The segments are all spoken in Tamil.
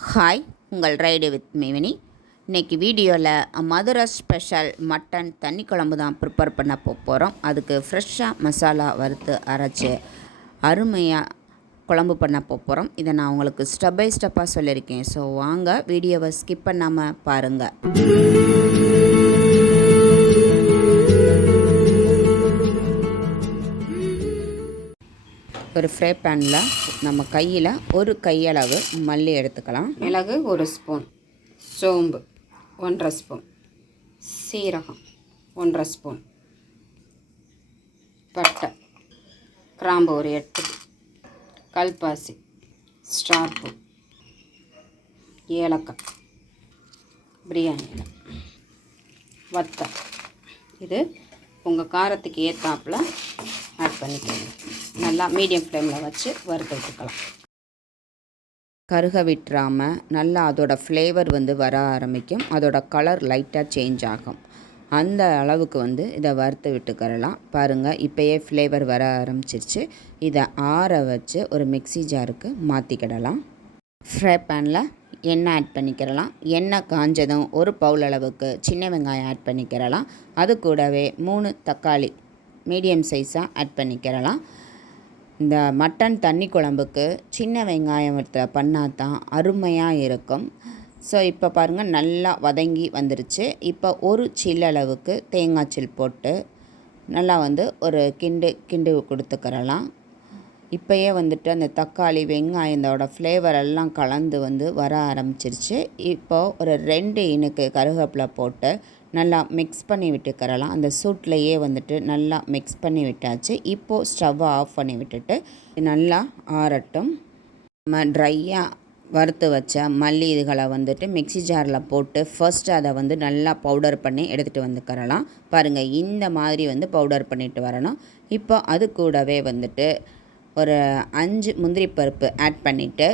ஹாய் உங்கள் ரைடு வித் மேவினி இன்னைக்கு வீடியோவில் மதுரை ஸ்பெஷல் மட்டன் தண்ணி குழம்பு தான் ப்ரிப்பேர் பண்ண போகிறோம் அதுக்கு ஃப்ரெஷ்ஷாக மசாலா வறுத்து அரைச்சி அருமையாக குழம்பு பண்ண போகிறோம் இதை நான் உங்களுக்கு ஸ்டெப் பை ஸ்டெப்பாக சொல்லியிருக்கேன். ஸோ வாங்க வீடியோவை ஸ்கிப் பண்ணாமல் பாருங்கள் ஒரு ஃப்ரை பேனில் நம்ம கையில் ஒரு கையளவு மல்லி எடுத்துக்கலாம். மிளகு ஒரு ஸ்பூன் சோம்பு ஒன்றரை ஸ்பூன் சீரகம் ஒன்றரை ஸ்பூன் பட்டை கிராம்பு ஒரு எட்டு. கல்பாசி ஸ்டார்பு ஏலக்காய் பிரியாணி வத்தல். இது உங்கள் காரத்துக்கு ஏற்றாப்புல பண்ணிக்கோங்க. நல்லா மீடியம் ஃப்ளேமில் வச்சு வறுத்து விட்டுக்கலாம் கருக விட்டுறாமல் நல்லா அதோட ஃப்ளேவர் வந்து வர ஆரம்பிக்கும். அதோட கலர் லைட்டாக சேஞ்ச் ஆகும். அந்த அளவுக்கு வந்து இதை வறுத்து விட்டுக்கிறலாம் பாருங்கள் இப்போயே ஃப்ளேவர் வர ஆரம்பிச்சிருச்சு. இதை ஆற வச்சு ஒரு மிக்ஸி ஜாருக்கு மாற்றிக்கிடலாம் ஃப்ரை பேனில் எண்ணெய் ஆட் பண்ணிக்கிறலாம் எண்ணெய் காஞ்சதும் ஒரு பவுல் அளவுக்கு சின்ன வெங்காயம் ஆட் பண்ணிக்கிறலாம் அது கூடவே மூணு தக்காளி மீடியம் சைஸாக ஆட் பண்ணிக்கிறலாம். இந்த மட்டன் தண்ணி குழம்புக்கு சின்ன வெங்காயம் பண்ணால் தான் அருமையாக இருக்கும். ஸோ இப்போ பாருங்கள் நல்லா வதங்கி வந்துருச்சு. இப்போ ஒரு சில்லளவுக்கு தேங்காய் சில் போட்டு நல்லா வந்து ஒரு கிண்டு கிண்டு கொடுத்துக்கிறலாம். இப்போயே வந்துட்டு அந்த தக்காளி வெங்காயத்தோட ஃப்ளேவர் எல்லாம் கலந்து வந்து வர ஆரம்பிச்சிருச்சு. இப்போது ஒரு ரெண்டு இனுக்கு கருவேப்பிலை போட்டு நல்லா மிக்ஸ் பண்ணி விட்டுக்கிறலாம். அந்த சூட்லேயே வந்துட்டு நல்லா மிக்ஸ் பண்ணி விட்டாச்சு. இப்போது ஸ்டவ்வை ஆஃப் பண்ணி விட்டுட்டு நல்லா ஆறட்டும். நம்ம ட்ரையாக வறுத்து வச்ச மல்லி இதுகளை வந்துட்டு மிக்ஸி ஜாரில் போட்டு ஃபர்ஸ்ட் அதை வந்து நல்லா பவுடர் பண்ணி எடுத்துகிட்டு வந்துக்கிறலாம். பாருங்கள் இந்த மாதிரி வந்து பவுடர் பண்ணிட்டு வரணும். இப்போ அது கூடவே வந்துட்டு ஒரு அஞ்சு முந்திரி பருப்பு ஆட் பண்ணிவிட்டு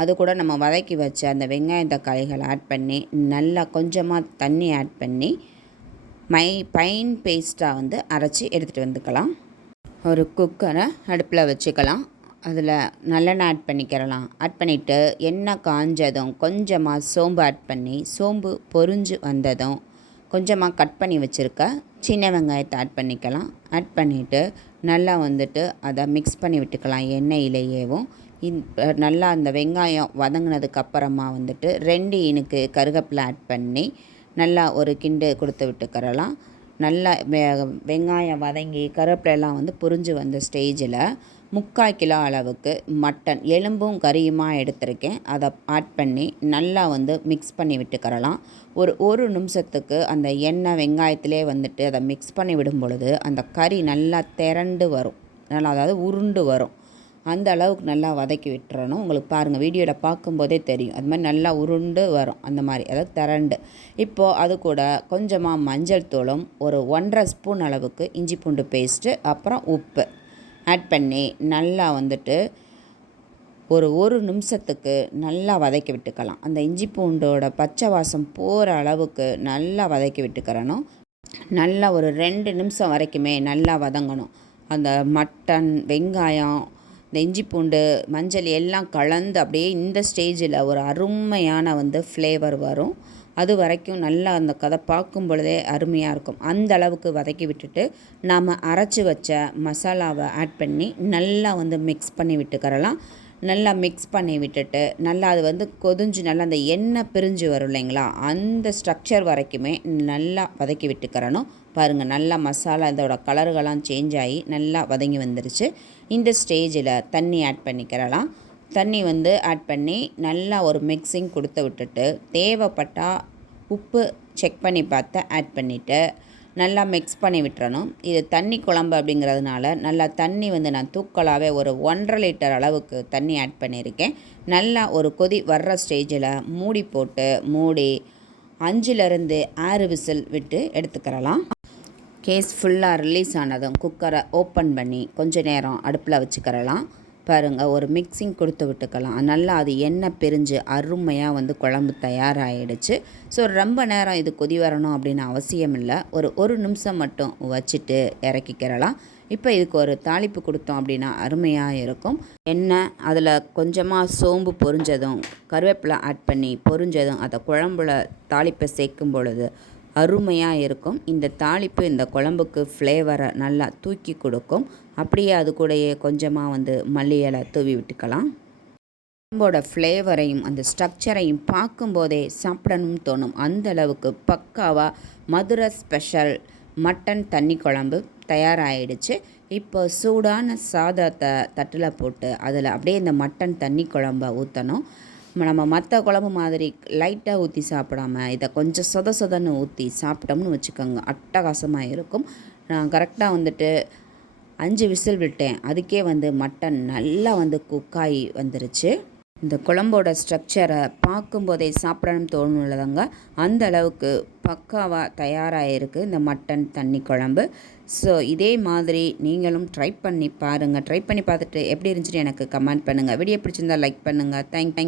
அது கூட நம்ம வதக்கி வச்ச அந்த வெங்காயம் தக்காளிகளை ஆட் பண்ணி நல்லா கொஞ்சமாக தண்ணி ஆட் பண்ணி மை பைன் பேஸ்ட்டாக வந்து அரைச்சி எடுத்துகிட்டு வந்துக்கலாம். ஒரு குக்கரை அடுப்பில் வச்சுக்கலாம். அதில் நல்லெண்ணெய் ஆட் பண்ணிக்கிறலாம் ஆட் பண்ணிவிட்டு எண்ணெய் காஞ்சதும் கொஞ்சமாக சோம்பு ஆட் பண்ணி சோம்பு பொறிஞ்சு வந்ததும் கொஞ்சமாக கட் பண்ணி வச்சுருக்க சின்ன வெங்காயத்தை ஆட் பண்ணிக்கலாம். ஆட் பண்ணிவிட்டு நல்லா வந்துட்டு அதை மிக்ஸ் பண்ணி விட்டுக்கலாம். எண்ணெயிலேயேவும் நல்லா அந்த வெங்காயம் வதங்கினதுக்கு அப்புறமா வந்துட்டு ரெண்டு இனுக்கு கருகப்பில் ஆட் பண்ணி நல்லா ஒரு கிண்டு கொடுத்து விட்டுக்கிறலாம். நல்லா வெ வெங்காயம் வதங்கி கருவேப்பிலையெல்லாம் வந்து புரிஞ்சு வந்த ஸ்டேஜில் முக்கால் கிலோ அளவுக்கு மட்டன் எலும்பும் கறியுமா எடுத்திருக்கேன். அதை ஆட் பண்ணி நல்லா வந்து மிக்ஸ் பண்ணி விட்டுக்கிறலாம். ஒரு ஒரு நிமிஷத்துக்கு அந்த எண்ணெய் வெங்காயத்திலே வந்துட்டு அதை மிக்ஸ் பண்ணி விடும் பொழுது அந்த கறி நல்லா திரண்டு வரும். நல்லா அதாவது உருண்டு வரும். அந்த அளவுக்கு நல்லா வதக்கி விட்டுறணும். உங்களுக்கு பாருங்கள் வீடியோவில் பார்க்கும்போதே தெரியும். அது மாதிரி நல்லா உருண்டு வரும். அந்த மாதிரி அதாவது திரண்டு. இப்போது அது கூட கொஞ்சமாக மஞ்சள் தூளும் ஒரு ஒன்றரை ஸ்பூன் அளவுக்கு இஞ்சி பூண்டு பேஸ்ட்டு அப்புறம் உப்பு. ஆட் பண்ணி நல்லா வந்துட்டு ஒரு ஒரு நிமிஷத்துக்கு நல்லா வதக்கி விட்டுக்கலாம். அந்த இஞ்சி பூண்டோட பச்சை வாசம் போகிற அளவுக்கு நல்லா வதக்கி விட்டுக்கிறணும். நல்லா ஒரு ரெண்டு நிமிஷம் வரைக்குமே நல்லா வதங்கணும். அந்த மட்டன் வெங்காயம் இந்த இஞ்சி பூண்டு மஞ்சள் எல்லாம் கலந்து அப்படியே இந்த ஸ்டேஜில் ஒரு அருமையான வந்து ஃப்ளேவர் வரும். அது வரைக்கும் நல்லா அந்த கதை பார்க்கும் பொழுதே அருமையாக இருக்கும். அந்த அளவுக்கு வதக்கி விட்டுட்டு நாம் அரைச்சி வச்ச மசாலாவை ஆட் பண்ணி நல்லா வந்து மிக்ஸ் பண்ணி விட்டுக்கிறலாம். நல்லா மிக்ஸ் பண்ணி விட்டுட்டு நல்லா அது வந்து கொதிஞ்சு நல்லா அந்த எண்ணெய் பிரிஞ்சு வரும் இல்லைங்களா? அந்த ஸ்ட்ரக்சர் வரைக்குமே நல்லா வதக்கி விட்டுக்கிறணும். பாருங்கள் நல்லா மசாலா இதோட கலர்கள்லாம் சேஞ்ச் ஆகி நல்லா வதங்கி வந்துருச்சு. இந்த ஸ்டேஜில் தண்ணி ஆட் பண்ணிக்கிறலாம். தண்ணி வந்து ஆட் பண்ணி நல்லா ஒரு மிக்சிங் கொடுத்து விட்டுட்டு தேவைப்பட்டால் உப்பு செக் பண்ணி பார்த்து ஆட் பண்ணிவிட்டு நல்லா மிக்ஸ் பண்ணி விட்டுறணும். இது தண்ணி குழம்பு அப்படிங்கிறதுனால நல்லா தண்ணி வந்து நான் தூக்கலாகவே ஒரு ஒன்றரை லிட்டர் அளவுக்கு தண்ணி ஆட் பண்ணியிருக்கேன். நல்லா ஒரு கொதி வர்ற ஸ்டேஜில் மூடி போட்டு மூடி அஞ்சுலேருந்து ஆறு விசில் விட்டு எடுத்துக்கிறலாம். கேஸ் ஃபுல்லாக ரிலீஸ் ஆனதும் குக்கரை ஓப்பன் பண்ணி கொஞ்ச நேரம் அடுப்பில் வச்சுக்கிறலாம். பாருங்கள் ஒரு மிக்சிங் கொடுத்து விட்டுக்கலாம். நல்லா அது எண்ணெய் பிரிஞ்சு அருமையாக வந்து குழம்பு தயாராகிடுச்சு ஸோ ரொம்ப நேரம் இது கொதி வரணும் அப்படின்னு அவசியம் இல்லை. ஒரு ஒரு நிமிஷம் மட்டும் வச்சுட்டு இறக்கிக்கிறலாம். இப்போ இதுக்கு ஒரு தாளிப்பு கொடுத்தோம் அப்படின்னா அருமையாக இருக்கும். எண்ணெய் அதில் கொஞ்சமாக சோம்பு பொரிஞ்சதும் கருவேப்பிலை ஆட் பண்ணி பொரிஞ்சதும் அதை குழம்புல தாளிப்பை சேர்க்கும் பொழுது அருமையாக இருக்கும். இந்த தாளிப்பு இந்த குழம்புக்கு ஃப்ளேவரை நல்லா தூக்கி கொடுக்கும். அப்படியே அது கூடயே கொஞ்சமாக வந்து மல்லி இலை தூவி விட்டுக்கலாம். குழம்போட ஃப்ளேவரையும் அந்த ஸ்ட்ரக்சரையும் பார்க்கும்போதே சாப்பிடணும்னு தோணும். அந்த அளவுக்கு பக்காவாக மதுரை ஸ்பெஷல் மட்டன் தண்ணி குழம்பு தயாராகிடுச்சு இப்போ சூடான சாதத்தை தட்டில் போட்டு அதில் அப்படியே இந்த மட்டன் தண்ணி குழம்பை ஊற்றணும் நம்ம மற்ற குழம்பு மாதிரி லைட்டாக ஊற்றி சாப்பிடாம இதை கொஞ்சம் சொத சொதன்னு ஊற்றி சாப்பிட்டோம்னு வச்சுக்கோங்க. அட்டகாசமாக இருக்கும். நான் கரெக்டாக வந்துட்டு அஞ்சு விசில் விட்டேன். அதுக்கே வந்து மட்டன் நல்லா வந்து குக்காகி வந்துருச்சு. இந்த குழம்போட ஸ்ட்ரக்சரை பார்க்கும்போதே சாப்பிடணும் தோணுள்ளதாங்க. அந்த அளவுக்கு பக்காவாக தயாராகிருக்கு இந்த மட்டன் தண்ணி குழம்பு. ஸோ இதே மாதிரி நீங்களும் ட்ரை பண்ணி பாருங்கள் ட்ரை பண்ணி பார்த்துட்டு எப்படி இருந்துச்சுன்னு எனக்கு கமெண்ட் பண்ணுங்கள் வீடியோ பிடிச்சிருந்தா லைக் பண்ணுங்கள் தேங்க் தேங்க்